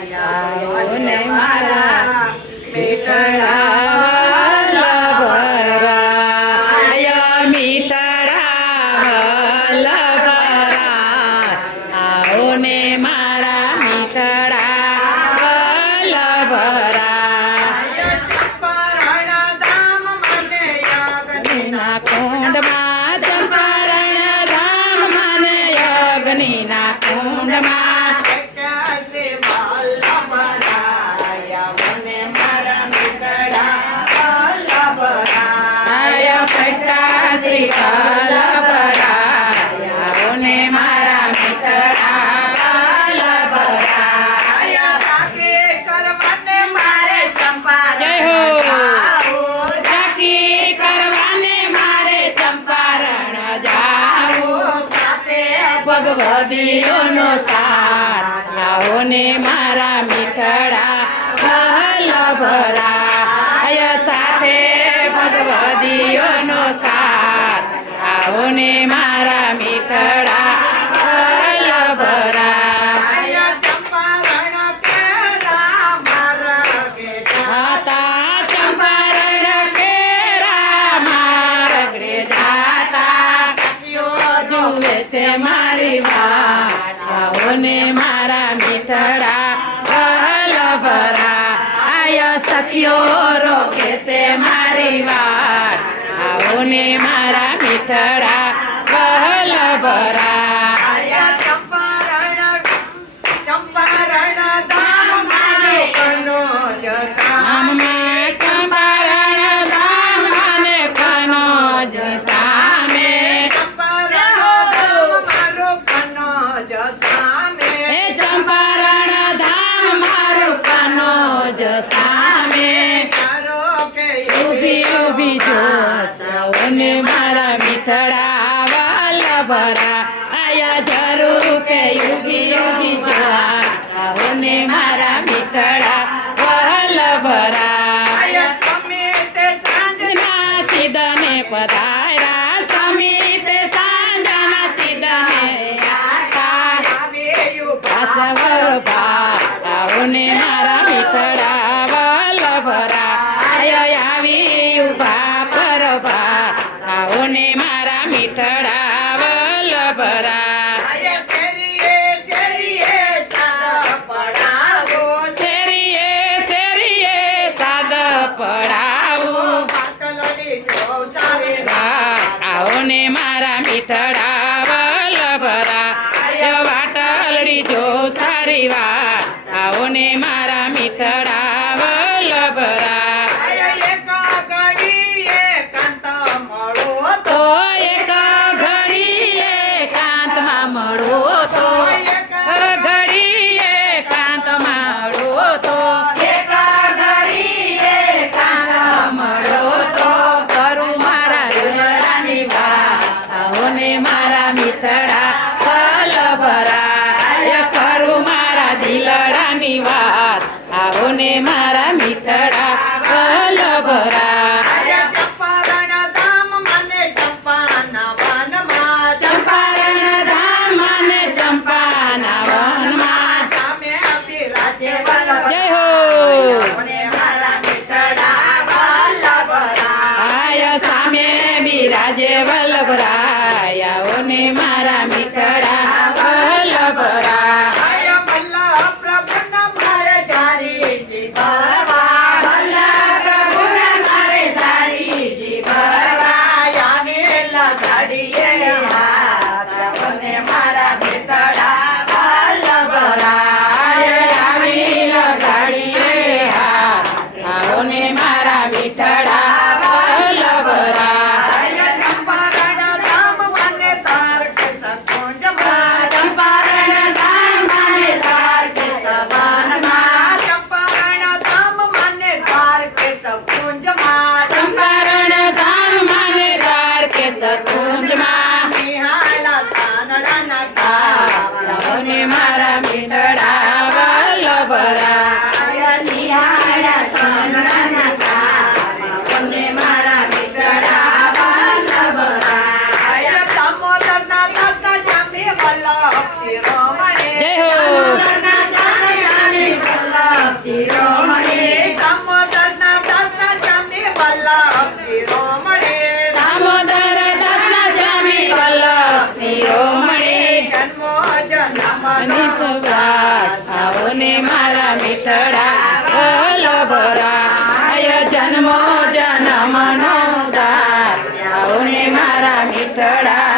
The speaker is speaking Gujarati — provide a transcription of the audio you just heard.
नाही मला ભગવદીઓનો સાથ. આવો ને મારા મીઠડા વલ્લભરાય સાથે ભગવદીઓનો સાથ. આવો ને મારા મીઠડા છે મારી વાત. આવો ને મારા મીઠડા વલ્લભરા આય સખિયો રોકે છે મારી વાત. આવો મારા મીઠડા વલ્લભરા ઊભી ઊભી જોતાઓને મારા મીઠડા વલ્લભરા આયા જરૂર કે ઊભી ઊભી જોતાઓને મારા મીઠડા વલ્લભરા સાંજના સીધને પધાર્યા સમિત સાંજના સીધને આતા પાછળ આઓને મારા મીઠડા વલ્લભરા આય આવી ઊભા પરભા આઓને મારા મીઠડા આવો ને મારા મીઠડા વલભરા વાટલડી જો સારી વા આવો ને મારા આય કરું મારા દિલડાની વાત. આવો ને મારા મીઠડા વલ્લભરા 同志们 ને મારા મીઠડા વલ્લભરા આય જન્મો જન્મનો દાર આવો ને મારા મીઠડા